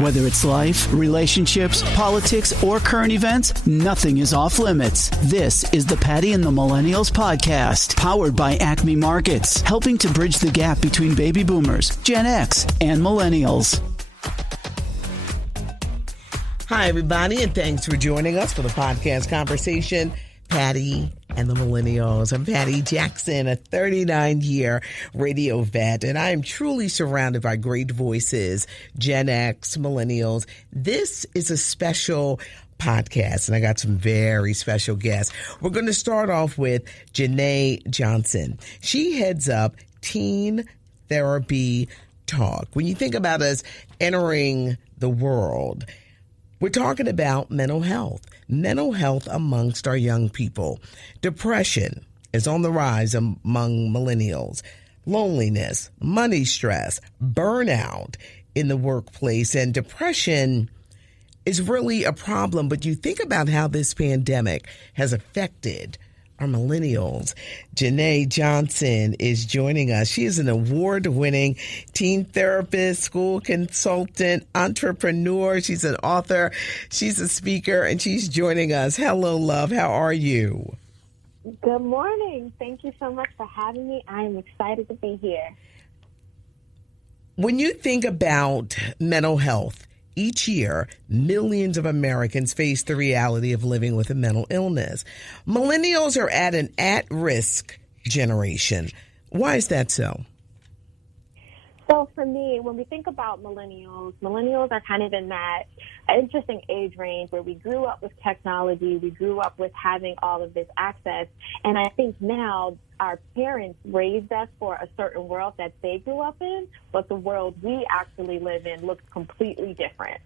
Whether it's life, relationships, politics, or current events, nothing is off limits. This is the Patty and the Millennials podcast, powered by Acme Markets, helping to bridge the gap between baby boomers, Gen X, and millennials. Hi, everybody, and thanks for joining us for the podcast conversation, Patty and the Millennials. I'm Patty Jackson, a 39-year radio vet, and I am truly surrounded by great voices, Gen X, millennials. This is a special podcast, and I got some very special guests. We're going to start off with Janae Johnson. She heads up Teen Therapy Talk. When you think about us entering the world, we're talking about mental health amongst our young people. Depression is on the rise among millennials. Loneliness, money stress, burnout in the workplace, and depression is really a problem. But you think about how this pandemic has affected our millennials. Janae Johnson is joining us. She is an award-winning teen therapist, school consultant, entrepreneur. She's an author. She's a speaker, and she's joining us. Hello, love. How are you? Good morning. Thank you so much for having me. I'm excited to be here. When you think about mental health, each year, millions of Americans face the reality of living with a mental illness. Millennials are at an at-risk generation. Why is that so? So for me, when we think about millennials are kind of in that interesting age range where we grew up with technology, we grew up with having all of this access, and I think now our parents raised us for a certain world that they grew up in, but the world we actually live in looks completely different.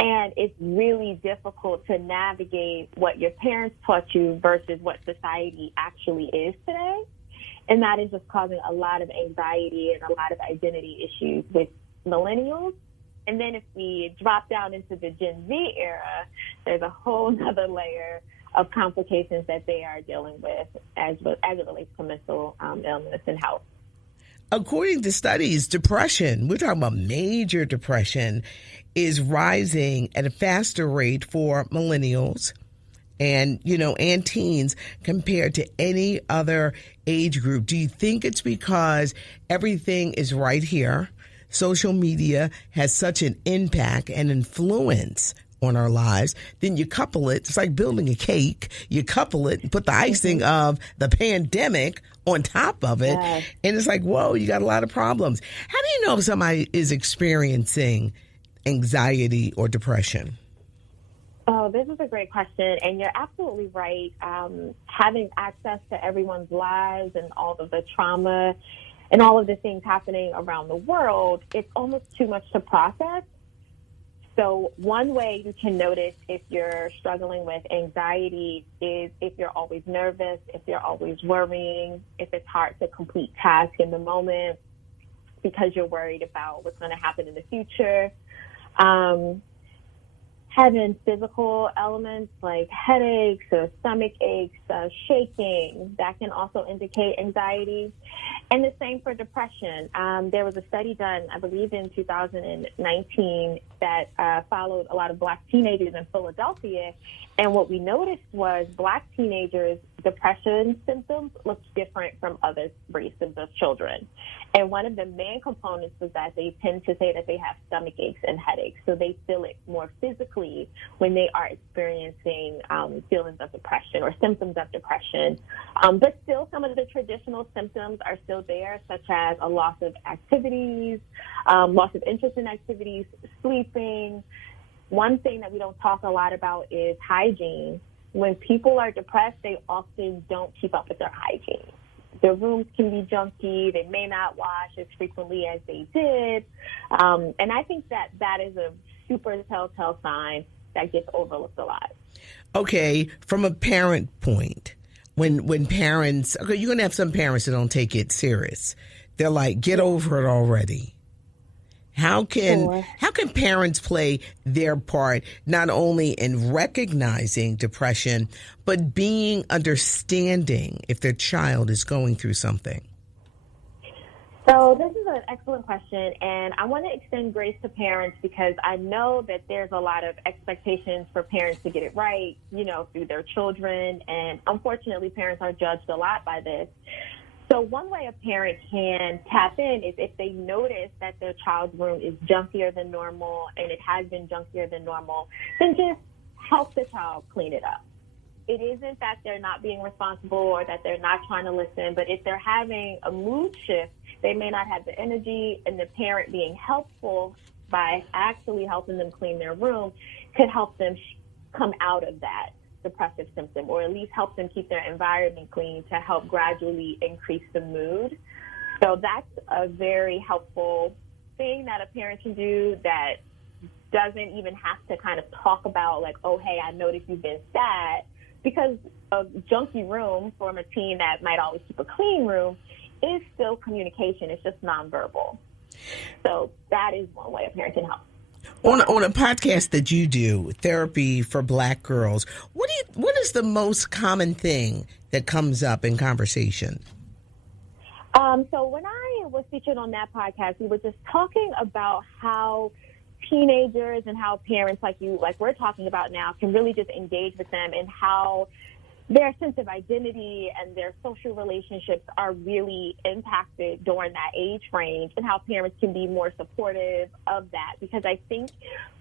And it's really difficult to navigate what your parents taught you versus what society actually is today. And that is just causing a lot of anxiety and a lot of identity issues with millennials. And then if we drop down into the Gen Z era, there's a whole nother layer of complications that they are dealing with as it relates to mental illness and health. According to studies, depression, we're talking about major depression, is rising at a faster rate for millennials and teens compared to any other age group. Do you think it's because everything is right here? Social media has such an impact and influence on our lives. Then you couple it, it's like building a cake. You couple it and put the icing of the pandemic on top of it. Yes. And it's like, whoa, you got a lot of problems. How do you know if somebody is experiencing anxiety or depression? Oh, this is a great question, and you're absolutely right. Having access to everyone's lives and all of the trauma and all of the things happening around the world, it's almost too much to process. So one way you can notice if you're struggling with anxiety is if you're always nervous, if you're always worrying, if it's hard to complete tasks in the moment because you're worried about what's going to happen in the future. Having physical elements like headaches or stomach aches, shaking, that can also indicate anxiety. And the same for depression. There was a study done, I believe in 2019, that followed a lot of Black teenagers in Philadelphia. And what we noticed was Black teenagers' depression symptoms looked different from other races of children. And one of the main components was that they tend to say that they have stomach aches and headaches. So they feel it more physically when they are experiencing feelings of depression or symptoms of depression. But still, some of the traditional symptoms are still there, such as a loss of activities, loss of interest in activities, sleeping. One thing that we don't talk a lot about is hygiene. When people are depressed, they often don't keep up with their hygiene. Their rooms can be junky. They may not wash as frequently as they did. And I think that is a super telltale sign that gets overlooked a lot. Okay, from a parent point, when parents, okay, you're going to have some parents that don't take it serious. They're like, get over it already. How can parents play their part not only in recognizing depression, but being understanding if their child is going through something? So this is an excellent question, and I want to extend grace to parents because I know that there's a lot of expectations for parents to get it right, through their children, and unfortunately parents are judged a lot by this. So one way a parent can tap in is if they notice that their child's room is junkier than normal and it has been junkier than normal, then just help the child clean it up. It isn't that they're not being responsible or that they're not trying to listen, but if they're having a mood shift, they may not have the energy, and the parent being helpful by actually helping them clean their room could help them come out of that depressive symptom, or at least help them keep their environment clean to help gradually increase the mood. So that's a very helpful thing that a parent can do that doesn't even have to kind of talk about like, oh, hey, I noticed you've been sad. Because a junky room from a teen that might always keep a clean room is still communication. It's just nonverbal. So that is one way a parent can help. On a podcast that you do, Therapy for Black Girls, what is the most common thing that comes up in conversation? So when I was featured on that podcast, we were just talking about how teenagers and how parents like we're talking about now can really just engage with them, and how their sense of identity and their social relationships are really impacted during that age range, and how parents can be more supportive of that. Because I think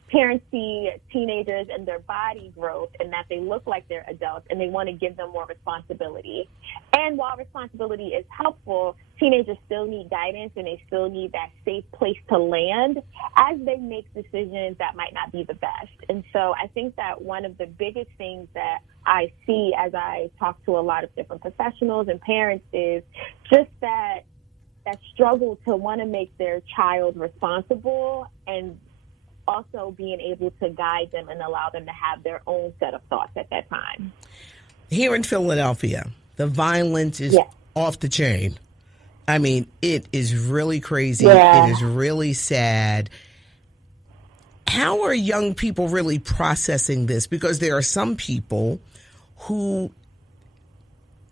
parents see teenagers and their body growth and that they look like they're adults, and they want to give them more responsibility. And while responsibility is helpful, teenagers still need guidance, and they still need that safe place to land as they make decisions that might not be the best. And so I think that one of the biggest things that I see as I talk to a lot of different professionals and parents is just that struggle to want to make their child responsible, and also being able to guide them and allow them to have their own set of thoughts at that time. Here in Philadelphia, the violence is off the chain. I mean, it is really crazy. Yeah. It is really sad. How are young people really processing this? Because there are some people who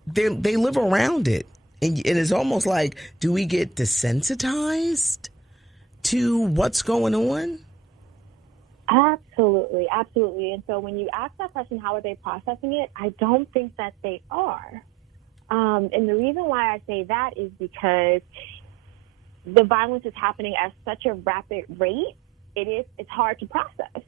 they live around it. And it's almost like, do we get desensitized to what's going on? Absolutely, absolutely. And so when you ask that question, how are they processing it? I don't think that they are. And the reason why I say that is because the violence is happening at such a rapid rate. It's hard to process.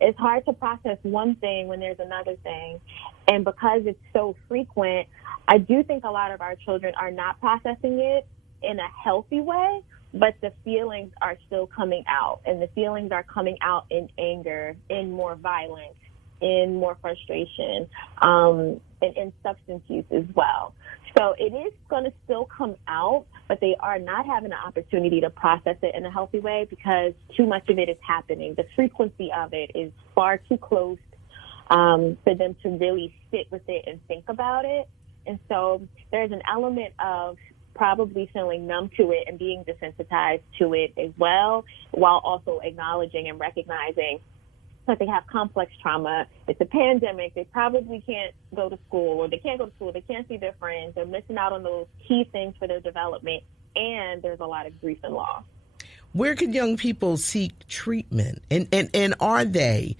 It's hard to process one thing when there's another thing. And because it's so frequent, I do think a lot of our children are not processing it in a healthy way, but the feelings are still coming out, and the feelings are coming out in anger, in more violence, in more frustration, and in substance use as well. So it is going to still come out, but they are not having an opportunity to process it in a healthy way because too much of it is happening. The frequency of it is far too close for them to really sit with it and think about it. And so there's an element of probably feeling numb to it and being desensitized to it as well, while also acknowledging and recognizing that they have complex trauma. It's a pandemic. They probably can't go to school, or they can't go to school. They can't see their friends. They're missing out on those key things for their development, and there's a lot of grief and loss. Where can young people seek treatment? And are they,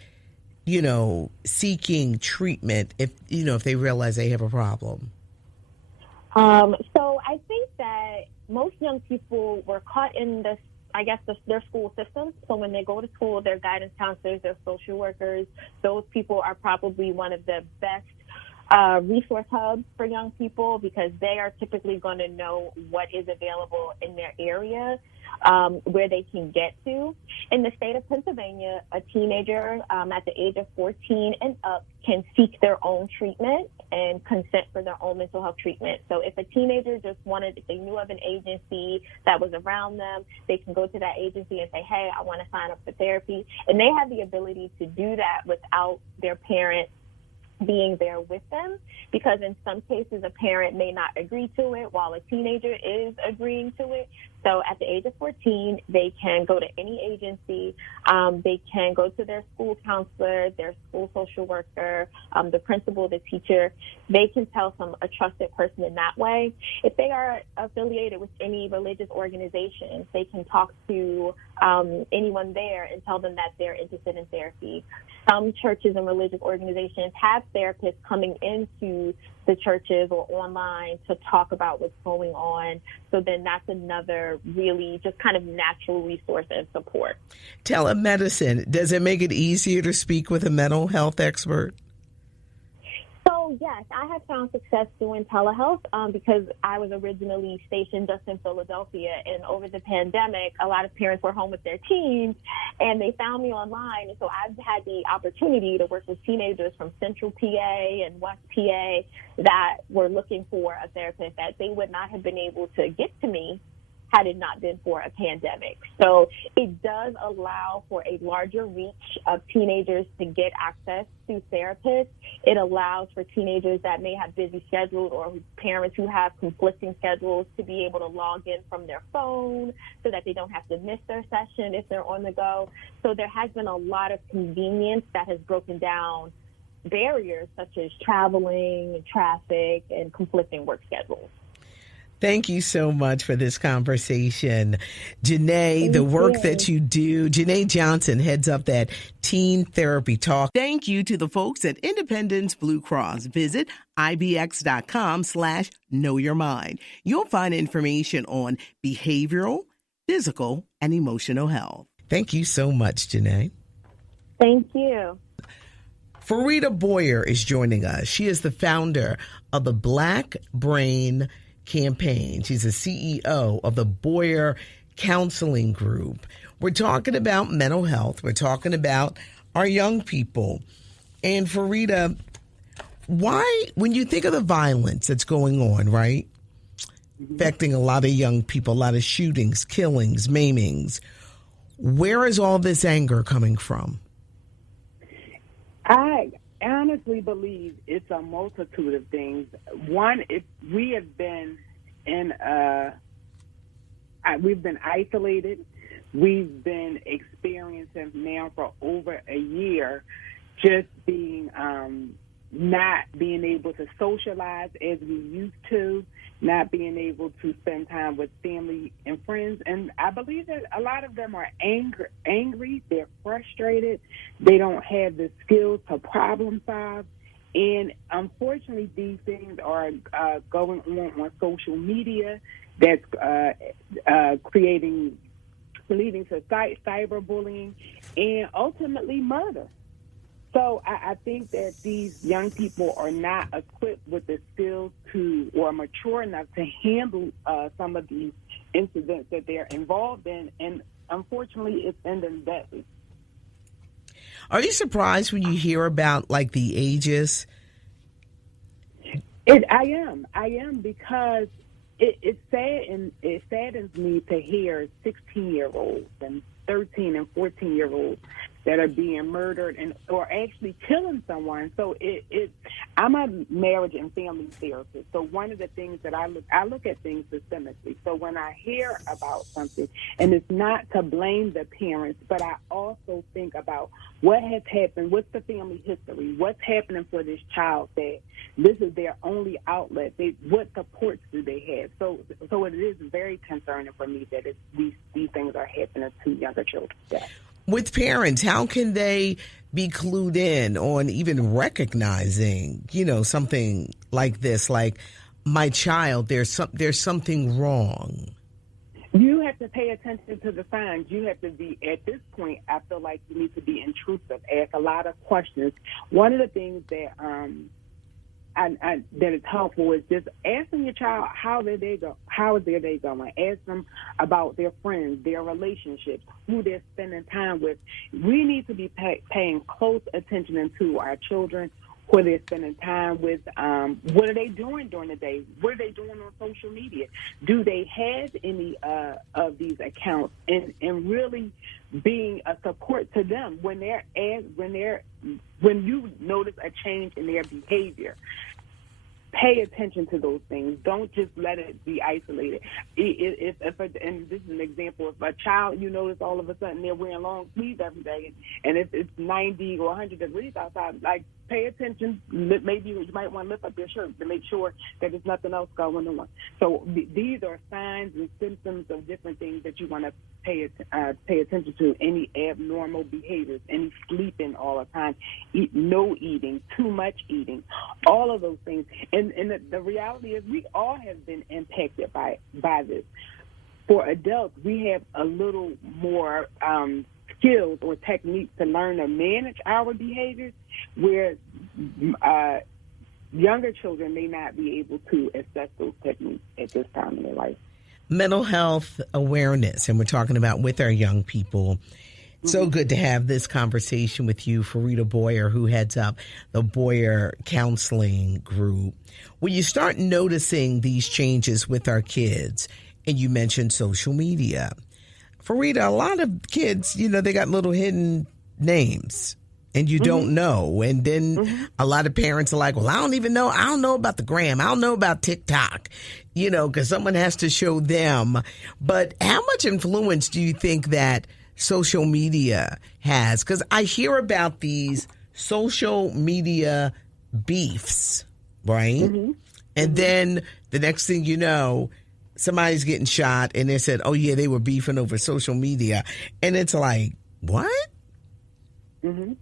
seeking treatment if they realize they have a problem? So I think that most young people were caught in their school system. So when they go to school, their guidance counselors, their social workers, those people are probably one of the best resource hubs for young people, because they are typically going to know what is available in their area, where they can get to. In the state of Pennsylvania, a teenager at the age of 14 and up can seek their own treatment and consent for their own mental health treatment. So if a teenager if they knew of an agency that was around them, they can go to that agency and say, hey, I want to sign up for therapy. And they have the ability to do that without their parent being there with them, because in some cases a parent may not agree to it while a teenager is agreeing to it. So at the age of 14, they can go to any agency. They can go to their school counselor, their school social worker, the principal, the teacher. They can tell a trusted person in that way. If they are affiliated with any religious organizations, they can talk to anyone there and tell them that they're interested in therapy. Some churches and religious organizations have therapists coming into the churches or online to talk about what's going on. So then that's another really just kind of natural resource and support. Telemedicine, does it make it easier to speak with a mental health expert? So, yes, I have found success doing telehealth because I was originally stationed just in Philadelphia. And over the pandemic, a lot of parents were home with their teens, and they found me online. And so I've had the opportunity to work with teenagers from Central PA and West PA that were looking for a therapist that they would not have been able to get to me had it not been for a pandemic. So it does allow for a larger reach of teenagers to get access to therapists. It allows for teenagers that may have busy schedules or parents who have conflicting schedules to be able to log in from their phone so that they don't have to miss their session if they're on the go. So there has been a lot of convenience that has broken down barriers such as traveling, traffic, and conflicting work schedules. Thank you so much for this conversation. Janae, the work that you do, Janae Johnson heads up that Teen Therapy Talk. Thank you to the folks at Independence Blue Cross. Visit ibx.com/knowyourmind. You'll find information on behavioral, physical, and emotional health. Thank you so much, Janae. Thank you. Farida Boyer is joining us. She is the founder of the Black Brain Campaign. She's the CEO of the Boyer Counseling Group. We're talking about mental health. We're talking about our young people. And Farida, why, when you think of the violence that's going on, right, affecting a lot of young people, a lot of shootings, killings, maimings, where is all this anger coming from? I honestly believe it's a multitude of things. One, we have been we've been isolated. We've been experiencing now for over a year just being not being able to socialize as we used to, not being able to spend time with family and friends. And I believe that a lot of them are angry, they're frustrated, they don't have the skills to problem solve. And unfortunately, these things are going on social media that's leading to cyberbullying and ultimately murder. So I think that these young people are not equipped with the skills or mature enough to handle some of these incidents that they're involved in, and unfortunately, it's ending badly. Are you surprised when you hear about like the ages? I am because it saddens me to hear 16-year-olds and 13 and 14-year-olds that are being murdered or actually killing someone. So I'm a marriage and family therapist. So one of the things that I look at things systemically. So when I hear about something, and it's not to blame the parents, but I also think about what has happened, what's the family history, what's happening for this child that this is their only outlet. What supports do they have? So it is very concerning for me that these things are happening to younger children. Yeah. With parents, how can they be clued in on even recognizing, something like this, like my child, there's something wrong? You have to pay attention to the signs. You have to be, at this point, I feel like you need to be intrusive, ask a lot of questions. One of the things that that is helpful is just asking your child how is their day going. Ask them about their friends, their relationships, who they're spending time with. We need to be paying close attention to our children, who they're spending time with. What are they doing during the day? What are they doing on social media? Do they have any of these accounts? And really being a support to them when you notice a change in their behavior. pay attention to those things. Don't just let it be isolated. And this is an example, if a child, you notice all of a sudden they're wearing long sleeves every day, and if it's 90 or 100 degrees outside, like, pay attention. Maybe you might want to lift up your shirt to make sure that there's nothing else going on. So these are signs and symptoms of different things that you want to pay attention to. Any abnormal behaviors, any sleeping all the time, no eating, too much eating, all of those things. And the reality is we all have been impacted by this. For adults, we have a little more skills or techniques to learn to manage our behaviors, where younger children may not be able to assess those techniques at this time in their life. Mental health awareness, and we're talking about with our young people. So good to have this conversation with you, Farida Boyer, who heads up the Boyer Counseling Group. When you start noticing these changes with our kids, and you mentioned social media, Farida, a lot of kids, they got little hidden names and you don't know. And then a lot of parents are like, well, I don't even know. I don't know about the gram. I don't know about TikTok, because someone has to show them. But how much influence do you think that social media has? Because I hear about these social media beefs, right? And then the next thing you know, somebody's getting shot and they said, oh, yeah, they were beefing over social media. And it's like, what? And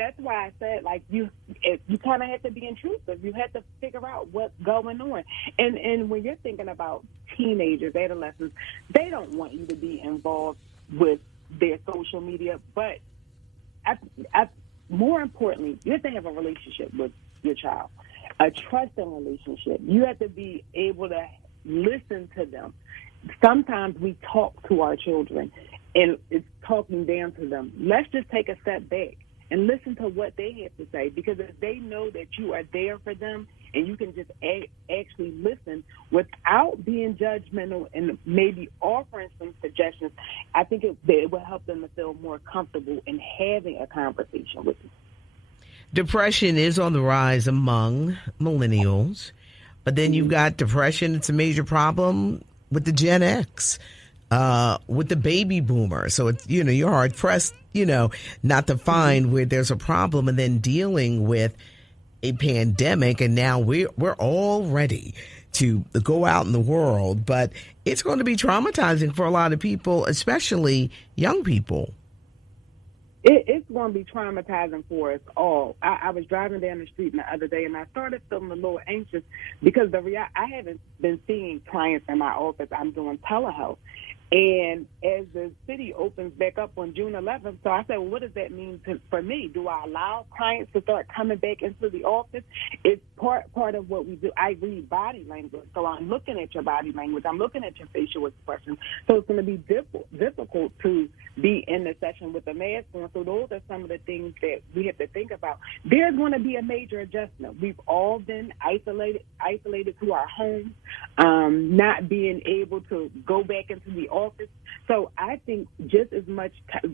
that's why I said, like, you kind of have to be intrusive. You have to figure out what's going on. And when you're thinking about teenagers, adolescents, they don't want you to be involved with their social media. But more importantly, you have to have a relationship with your child, a trusting relationship. You have to be able to listen to them. Sometimes we talk to our children, and it's talking down to them. Let's just take a step back and listen to what they have to say, because if they know that you are there for them and you can just actually listen without being judgmental and maybe offering some suggestions, I think it will help them to feel more comfortable in having a conversation with you. Depression is on the rise among millennials, but then you've got depression. It's a major problem with the Gen X, with the baby boomers. So it's, you're hard pressed, not to find where there's a problem, and then dealing with a pandemic. And now we're all ready to go out in the world, but it's going to be traumatizing for a lot of people, especially young people. It's going to be traumatizing for us all. I was driving down the street the other day, and I started feeling a little anxious because I haven't been seeing clients in my office. I'm doing telehealth. And as the city opens back up on June 11th, so I said, well, what does that mean for me? Do I allow clients to start coming back into the office? It's part of what we do. I read body language, so I'm looking at your body language. I'm looking at your facial expression. So it's going to be difficult to be in the session with a mask on. So those are some of the things that we have to think about. There's going to be a major adjustment. We've all been isolated to our homes, not being able to go back into the office. So I think just as much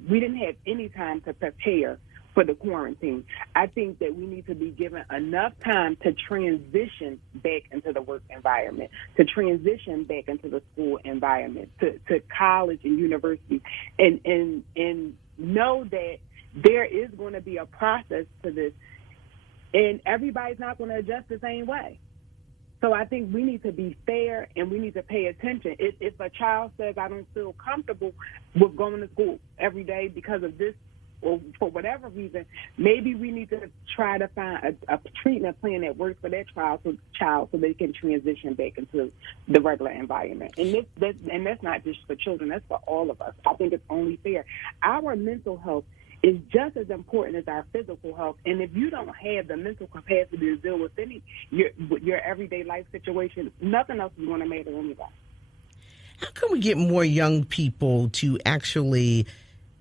we didn't have any time to prepare for the quarantine. I think that we need to be given enough time to transition back into the work environment, to transition back into the school environment, to college and university, and know that there is going to be a process to this, and everybody's not going to adjust the same way. So I think we need to be fair and we need to pay attention. If a child says, I don't feel comfortable with going to school every day because of this, or for whatever reason, maybe we need to try to find a treatment plan that works for that child so they can transition back into the regular environment. And that's not just for children, that's for all of us. I think it's only fair. Our mental health is just as important as our physical health. And if you don't have the mental capacity to deal with your everyday life situation, nothing else is going to matter anyway. How can we get more young people to actually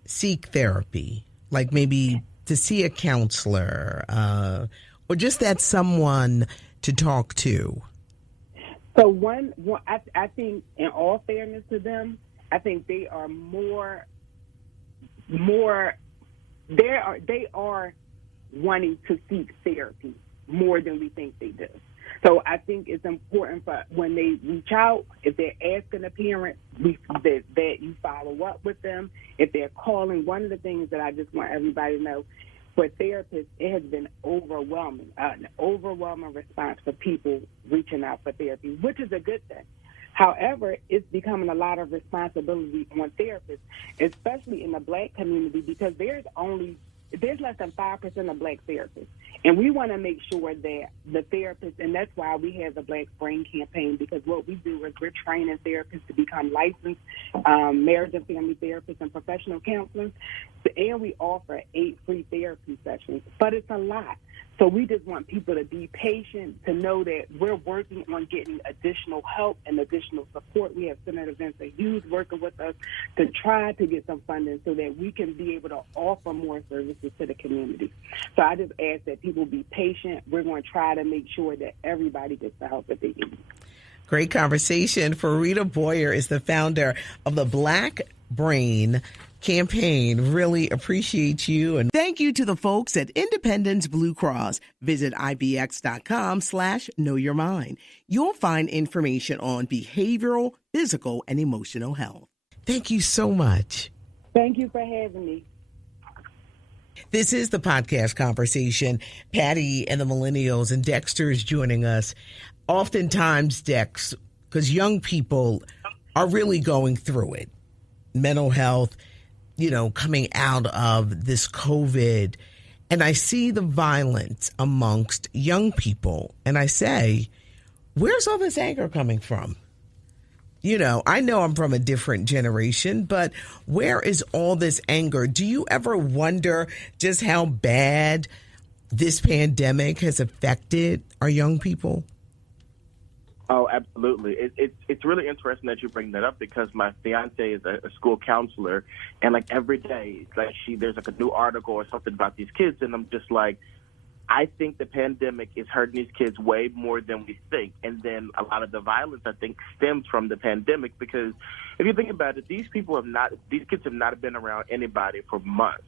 seek therapy, like maybe to see a counselor, or just that someone to talk to? So I think, in all fairness to them, I think they are they are wanting to seek therapy. more than we think they do. So I think it's important for when they reach out, if they're asking a parent, that you follow up with them. If they're calling, one of the things that I just want everybody to know, for therapists, it has been an overwhelming response for people reaching out for therapy, which is a good thing. However, it's becoming a lot of responsibility on therapists, especially in the Black community, because there's less than 5% of Black therapists. And we want to make sure that the therapists, and that's why we have the Black Brain Campaign, because what we do is we're training therapists to become licensed marriage and family therapists and professional counselors. And we offer 8 free therapy sessions, but it's a lot. So we just want people to be patient, to know that we're working on getting additional help and additional support. We have Senator Vincent Hughes working with us to try to get some funding so that we can be able to offer more services to the community. So I just ask that people be patient. We're going to try to make sure that everybody gets the help that they need. Great conversation. Farida Boyer is the founder of the Black Brain Campaign. Really appreciate you. And thank you to the folks at Independence Blue Cross. Visit IBX.com/Know Your Mind. You'll find information on behavioral, physical, and emotional health. Thank you so much. Thank you for having me. This is the podcast conversation. Patty and the Millennials, and Dexter is joining us. Oftentimes, Dex, because young people are really going through it. Mental health, coming out of this COVID. And I see the violence amongst young people. And I say, where's all this anger coming from? I know I'm from a different generation, but where is all this anger? Do you ever wonder just how bad this pandemic has affected our young people? Oh, absolutely. It's really interesting that you bring that up, because my fiance is a school counselor, and like every day, there's like a new article or something about these kids, and I'm just like, I think the pandemic is hurting these kids way more than we think. And then a lot of the violence, I think, stems from the pandemic, because if you think about it, these kids have not been around anybody for months.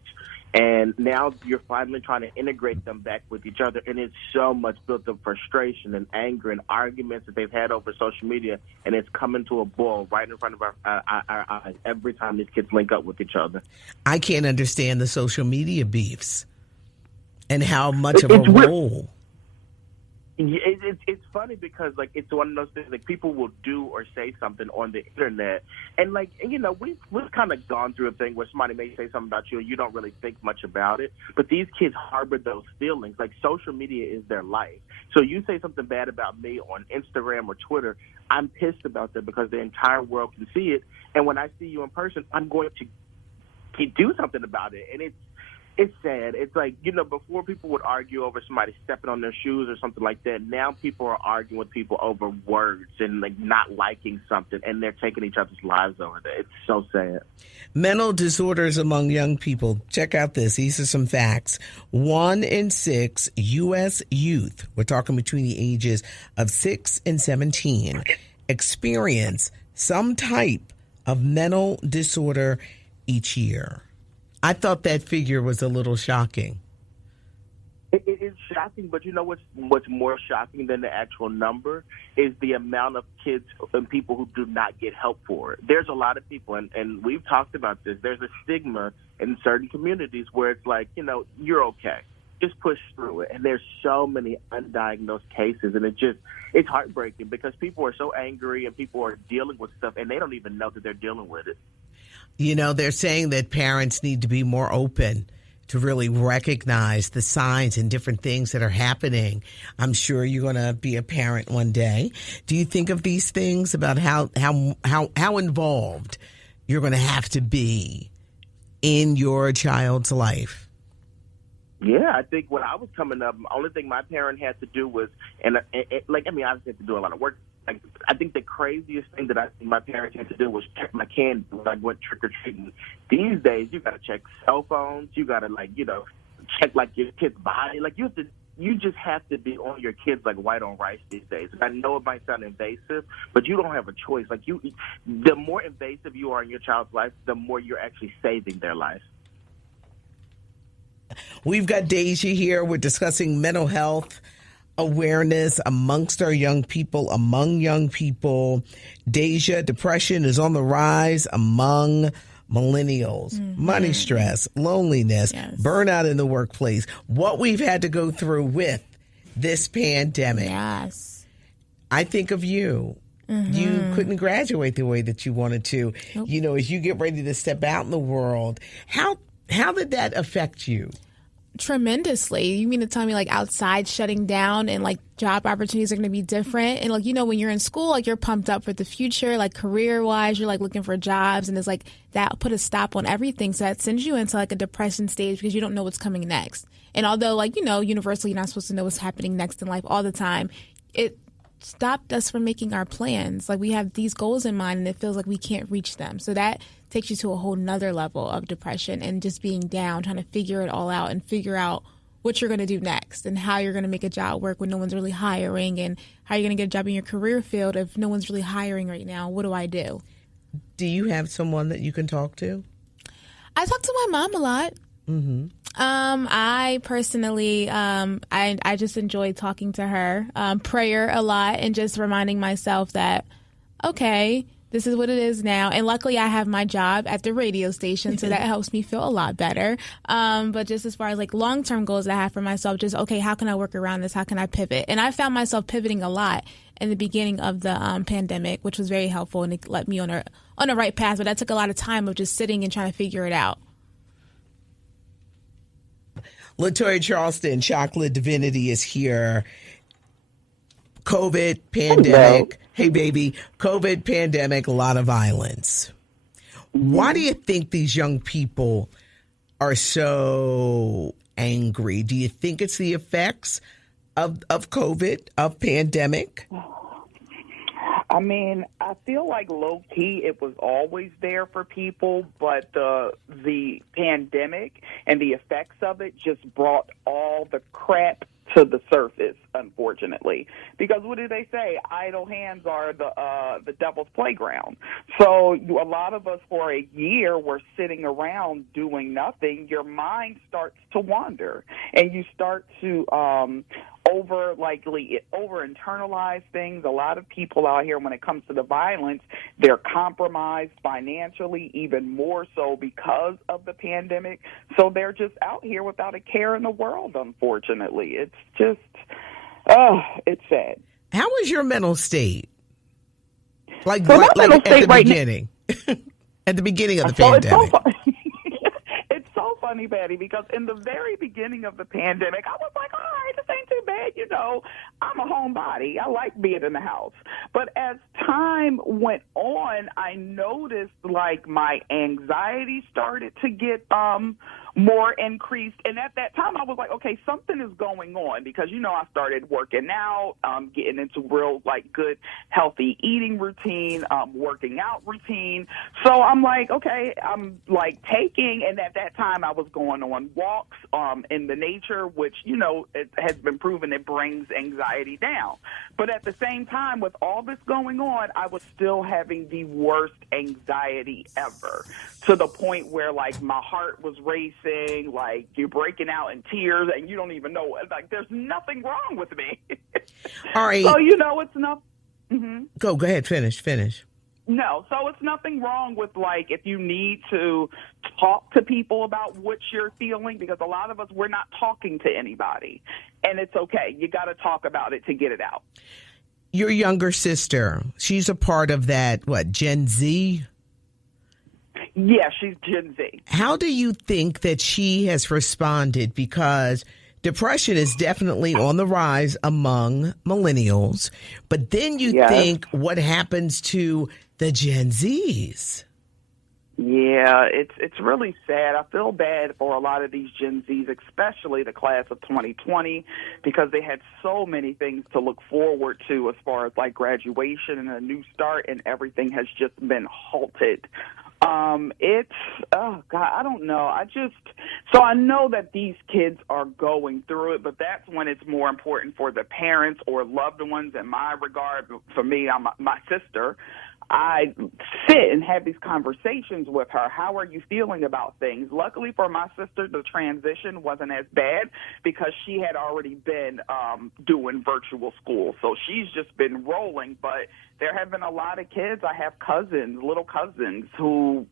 And now you're finally trying to integrate them back with each other. And it's so much built up frustration and anger and arguments that they've had over social media. And it's coming to a boil right in front of our eyes every time these kids link up with each other. I can't understand the social media beefs and how much of a role. It's funny because, it's one of those things, people will do or say something on the internet. And, we've kind of gone through a thing where somebody may say something about you and you don't really think much about it. But these kids harbor those feelings. Social media is their life. So you say something bad about me on Instagram or Twitter, I'm pissed about that because the entire world can see it. And when I see you in person, I'm going to do something about it. And it's sad. It's before people would argue over somebody stepping on their shoes or something like that. Now people are arguing with people over words and not liking something, and they're taking each other's lives over that. It's so sad. Mental disorders among young people. Check out this. These are some facts. 1 in 6 U.S. youth, we're talking between the ages of 6 and 17, experience some type of mental disorder each year. I thought that figure was a little shocking. It is shocking, but you know what's more shocking than the actual number is the amount of kids and people who do not get help for it. There's a lot of people, and we've talked about this, there's a stigma in certain communities where it's you're okay. Just push through it. And there's so many undiagnosed cases, and it's heartbreaking because people are so angry and people are dealing with stuff, and they don't even know that they're dealing with it. They're saying that parents need to be more open to really recognize the signs and different things that are happening. I'm sure you're going to be a parent one day. Do you think of these things about how involved you're going to have to be in your child's life? Yeah, I think when I was coming up, the only thing my parent had to do was, obviously had to do a lot of work. I think the craziest thing that I think my parents had to do was check my candy when I went trick-or-treating. These days, you got to check cell phones. You got to, check, your kid's body. You just have to be on your kids like white on rice these days. And I know it might sound invasive, but you don't have a choice. The more invasive you are in your child's life, the more you're actually saving their life. We've got Deja here. We're discussing mental health awareness amongst our young people, among young people. Deja, depression is on the rise among millennials. Money stress, loneliness, burnout in the workplace. What we've had to go through with this pandemic. Yes. I think of you. You couldn't graduate the way that you wanted to. Nope. You know, as you get ready to step out in the world, how did that affect you? Tremendously. You mean to tell me like outside shutting down and like job opportunities are going to be different? And like, you know, when you're in school, like you're pumped up for the future, like career wise, you're like looking for jobs, and it's like that put a stop on everything. So that sends you into like a depression stage because you don't know what's coming next. And although like, you know, universally, you're not supposed to know what's happening next in life all the time, it stopped us from making our plans. Like we have these goals in mind and it feels like we can't reach them. So that takes you to a whole nother level of depression and just being down, trying to figure it all out and figure out what you're going to do next and how you're going to make a job work when no one's really hiring, and how you're going to get a job in your career field if no one's really hiring right now. What do I do? Do you have someone that you can talk to? I talk to my mom a lot. I personally, I just enjoy talking to her, prayer a lot, and just reminding myself that, okay, this is what it is now. And luckily I have my job at the radio station, so that helps me feel a lot better. But just as far as like long-term goals that I have for myself, just, okay, how can I work around this? How can I pivot? And I found myself pivoting a lot in the beginning of the pandemic, which was very helpful, and it led me on a right path. But that took a lot of time of just sitting and trying to figure it out. LaToya Charleston, Chocolate Divinity, is here. COVID, pandemic. Hello. Hey, baby. COVID, pandemic, a lot of violence. Why do you think these young people are so angry? Do you think it's the effects of COVID, of pandemic? I mean, I feel like low key it was always there for people, but the pandemic and the effects of it just brought all the crap to the surface, unfortunately. Because what do they say? Idle hands are the devil's playground. So a lot of us for a year were sitting around doing nothing. Your mind starts to wander, and you start to over internalize things. A lot of people out here, when it comes to the violence, they're compromised financially, even more so because of the pandemic. So they're just out here without a care in the world, unfortunately. It's just, it's sad. How was your mental state? Like So my at mental state the right beginning. At the beginning of the So pandemic. it's so funny, Patty, because in the very beginning of the pandemic, I was like, all right, this ain't too bad. You know, I'm a homebody. I like being in the house. But as time went on, I noticed like my anxiety started to get more increased. And at that time, I was like, okay, something is going on, because, you know, I started working out, getting into real, like, good, healthy eating routine, working out routine. So I'm like, okay, I'm, like, and at that time I was going on walks in the nature, which, you know, it has been proven it brings anxiety down. But at the same time, with all this going on, I was still having the worst anxiety ever, to the point where, like, my heart was racing, like, you're breaking out in tears, and you don't even know, like, there's nothing wrong with me. All right. So, you know, it's not. Mm-hmm. Go ahead, finish. No, so it's nothing wrong with, like, if you need to talk to people about what you're feeling, because a lot of us, we're not talking to anybody, and it's okay. You got to talk about it to get it out. Your younger sister, she's a part of that, Gen Z? Yeah, she's Gen Z. How do you think that she has responded? Because depression is definitely on the rise among millennials. But then you think, what happens to the Gen Zs? Yeah, it's really sad. I feel bad for a lot of these Gen Zs, especially the class of 2020, because they had so many things to look forward to as far as, like, graduation and a new start, and everything has just been halted. I don't know. So I know that these kids are going through it, but that's when it's more important for the parents or loved ones. In my regard, for me, my sister, I sit and have these conversations with her. How are you feeling about things? Luckily for my sister, the transition wasn't as bad because she had already been doing virtual school. So she's just been rolling. But there have been a lot of kids. I have cousins, little cousins, who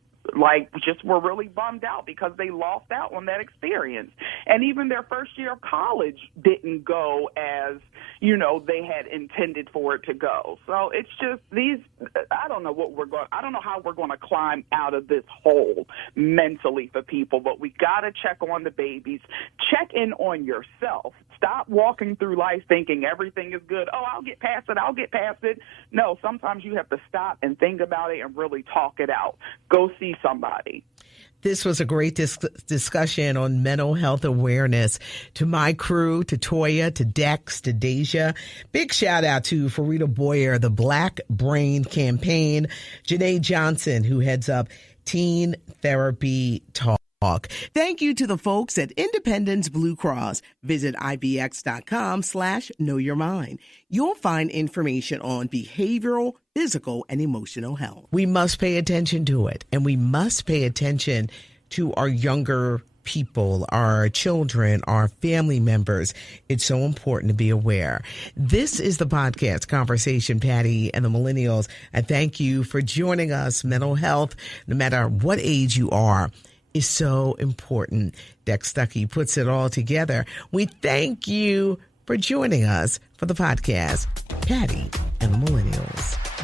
just were really bummed out because they lost out on that experience. And even their first year of college didn't go as, they had intended for it to go. So it's just I don't know how we're going to climb out of this hole mentally for people, but we got to check on the babies, check in on yourself. Stop walking through life thinking everything is good. Oh, I'll get past it. No, sometimes you have to stop and think about it and really talk it out. Go see somebody. This was a great discussion on mental health awareness. To my crew, to Toya, to Dex, to Deja. Big shout out to Farida Boyer, the Black Brain Campaign, Janae Johnson, who heads up Teen Therapy Talk. Thank you to the folks at Independence Blue Cross. Visit IBX.com/Know Your Mind. You'll find information on behavioral, physical, and emotional health. We must pay attention to it, and we must pay attention to our younger people, our children, our family members. It's so important to be aware. This is the podcast Conversation, Patty and the Millennials. I thank you for joining us. Mental health, no matter what age you are, is so important. Dex Stuckey puts it all together. We thank you for joining us for the podcast, Patty and the Millennials.